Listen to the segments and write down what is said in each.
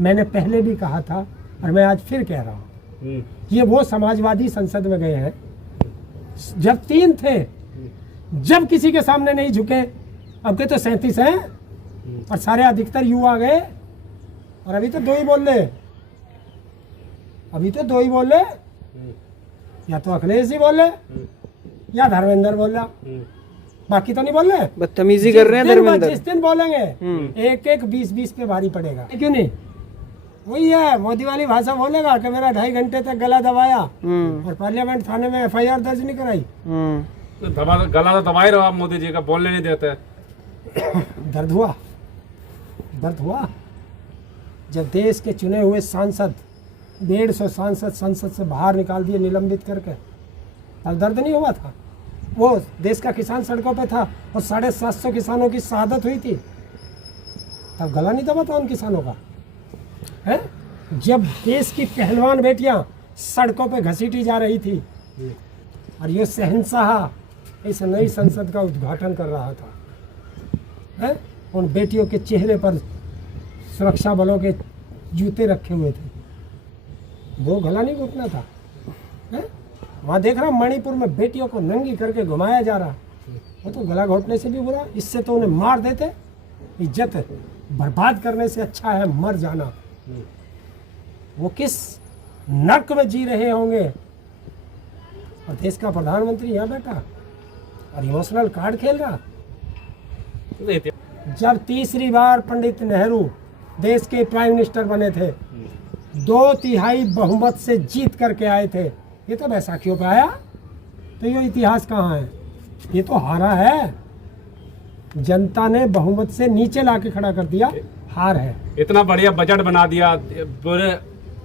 मैंने पहले भी कहा था और मैं आज फिर कह रहा हूँ, ये वो समाजवादी संसद में गए हैं जब 3 थे, जब किसी के सामने नहीं झुके। अब के तो 37 हैं और सारे अधिकतर युवा गए और अभी तो 2 ही बोल रहे, अभी तो 2 ही बोल रहे, या तो अखिलेश जी बोल रहे या धर्मेंद्र बोल रहा, बाकी तो नहीं बोल रहे। बदतमीजी कर रहे हैं धर्मेंद्र। जिस दिन बोलेंगे एक 20-20 पे भारी पड़ेगा, क्यों नहीं? वही है, मोदी वाली भाषा बोलेगा कि मेरा 2.5 घंटे तक गला दबाया और पार्लियामेंट थाने में FIR दर्ज नहीं कराई। गला तो दबा ही रहा, मोदी जी का बोलने नहीं देते। दर्द हुआ, दर्द हुआ जब देश के चुने हुए सांसद 150 सांसद संसद से बाहर निकाल दिए निलंबित करके, तब दर्द नहीं हुआ था? वो देश का किसान सड़कों पे था और 750 किसानों की शहादत हुई थी, तब गला नहीं दबा था उन किसानों का? है जब देश की पहलवान बेटियां सड़कों पे घसीटी जा रही थी और ये शहंशाह इस नई संसद का उद्घाटन कर रहा था, है उन बेटियों के चेहरे पर सुरक्षा बलों के जूते रखे हुए थे, वो गला नहीं घुटना था? है वहाँ देख रहा मणिपुर में बेटियों को नंगी करके घुमाया जा रहा, वो तो गला घोटने से भी बुरा, इससे तो उन्हें मार देते। इज्जत बर्बाद करने से अच्छा है मर जाना। वो किस नर्क में जी रहे होंगे, और देश का प्रधानमंत्री यहाँ बैठा और इमोशनल कार्ड खेल रहा। जब तीसरी बार पंडित नेहरू देश के प्राइम मिनिस्टर बने थे, 2/3 बहुमत से जीत करके आए थे, ये तो बैसाखियों पे आया, तो ये इतिहास कहाँ है? ये तो हारा है, जनता ने बहुमत से नीचे लाके खड़ा कर दिया, हार है। इतना बढ़िया बजट बना दिया, पूरे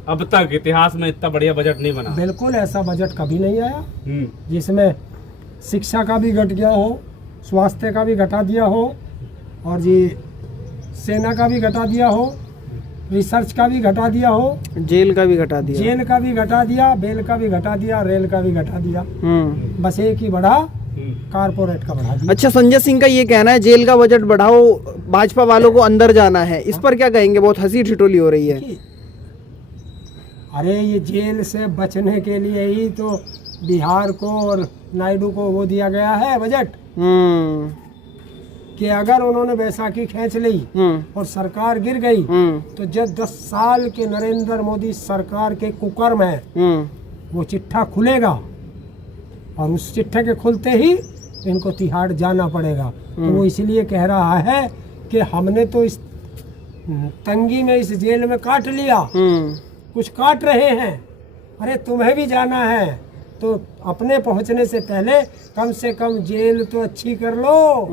अब तक इतिहास में इतना बढ़िया बजट नहीं बना। बिल्कुल ऐसा बजट कभी नहीं आया जिसमें शिक्षा का भी घट गया हो, स्वास्थ्य का भी घटा दिया हो, और जी सेना का भी घटा दिया हो, रिसर्च का भी घटा दिया हो, जेल का भी घटा दिया, जेल का भी घटा दिया, बेल का भी घटा दिया, रेल का भी घटा दिया, बस एक ही बढ़ा, कारपोरेट का बढ़ा दिया। अच्छा, संजय सिंह का ये कहना है जेल का बजट बढ़ाओ, भाजपा वालों को अंदर जाना है, इस पर क्या कहेंगे? बहुत हंसी ठिठोली हो रही है। अरे ये जेल से बचने के लिए ही तो बिहार को और नायडू को वो दिया गया है बजट, कि अगर उन्होंने बैसाखी खींच ली और सरकार गिर गई तो जब 10 साल के नरेंद्र मोदी सरकार के कुकर्म है वो चिट्ठा खुलेगा, और उस चिट्ठे के खुलते ही इनको तिहाड़ जाना पड़ेगा। तो वो इसलिए कह रहा है कि हमने तो इस तंगी में इस जेल में काट लिया, कुछ काट रहे हैं, अरे तुम्हें भी जाना है तो अपने पहुंचने से पहले कम से कम जेल तो अच्छी कर लो।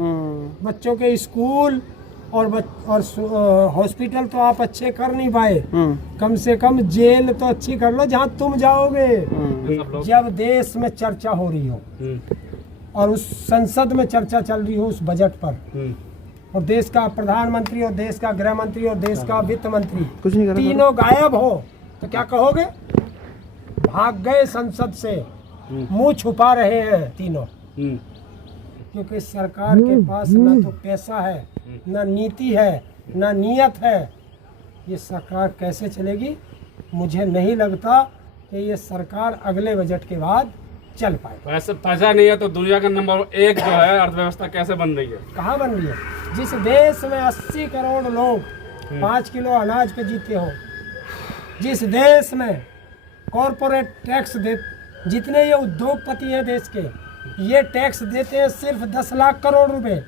बच्चों के स्कूल और हॉस्पिटल तो आप अच्छे कर नहीं पाए, कम से कम जेल तो अच्छी कर लो जहां तुम जाओगे। जब देश में चर्चा हो रही हो और उस संसद में चर्चा चल रही हो उस बजट पर, और देश का प्रधानमंत्री और देश का गृह मंत्री और देश का वित्त मंत्री तीनों गायब हो, तो क्या कहोगे? भाग गए संसद से, मुंह छुपा रहे हैं तीनों, क्योंकि सरकार के पास ना तो पैसा है, ना नीति है, ना नियत है। ये सरकार कैसे चलेगी? मुझे नहीं लगता कि ये सरकार अगले बजट के बाद चल पाए। पैसा नहीं है तो दुनिया का नंबर 1 जो है अर्थव्यवस्था कैसे बन रही है? कहाँ बन रही है? जिस देश में 80 करोड़ लोग 5 किलो अनाज पे जीते हो, जिस देश में कॉरपोरेट टैक्स दे, जितने ये उद्योगपति हैं देश के, ये टैक्स देते हैं सिर्फ 10 लाख करोड़ रुपए,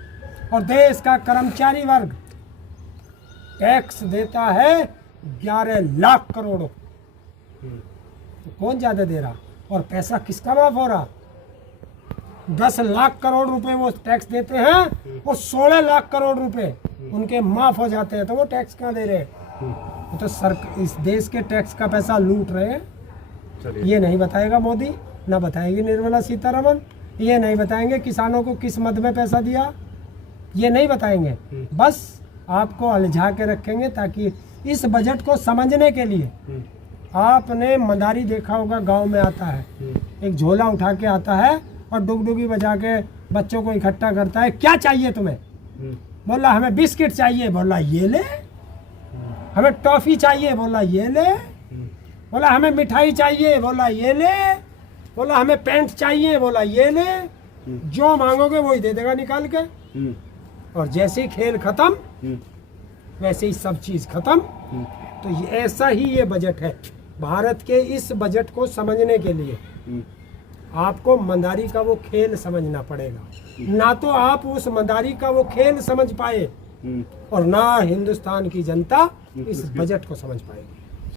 और देश का कर्मचारी वर्ग टैक्स देता है 11 लाख करोड़। तो कौन ज्यादा दे रहा और पैसा किसका माफ हो रहा? 10 लाख करोड़ रुपए वो टैक्स देते हैं और 16 लाख करोड़ रुपए उनके माफ हो जाते हैं, तो वो टैक्स कहाँ दे रहे हैं? तो इस देश के टैक्स का पैसा लूट रहे हैं। ये नहीं बताएगा मोदी, ना बताएगी निर्मला सीतारमण, ये नहीं बताएंगे किसानों को किस मद में पैसा दिया, ये नहीं बताएंगे। बस आपको उलझा के रखेंगे ताकि इस बजट को समझने के लिए आपने मदारी देखा होगा, गांव में आता है, एक झोला उठा के आता है और डुगडुगी बजा के बच्चों को इकट्ठा करता है, क्या चाहिए तुम्हें? बोला हमें बिस्किट चाहिए, बोला ये ले, हमें टॉफी चाहिए, बोला ये ले। बोला हमें मिठाई चाहिए, बोला ये ले। बोला हमें पैंट चाहिए, बोला ये ले। जो मांगोगे वही दे देगा निकाल के। और जैसे ही खेल खत्म वैसे ही सब चीज खत्म। तो ऐसा ही ये बजट है। भारत के इस बजट को समझने के लिए आपको मंदारी का वो खेल समझना पड़ेगा। ना तो आप उस मंदारी का वो खेल समझ पाए और ना हिंदुस्तान की जनता इस बजट को समझ पाएगी।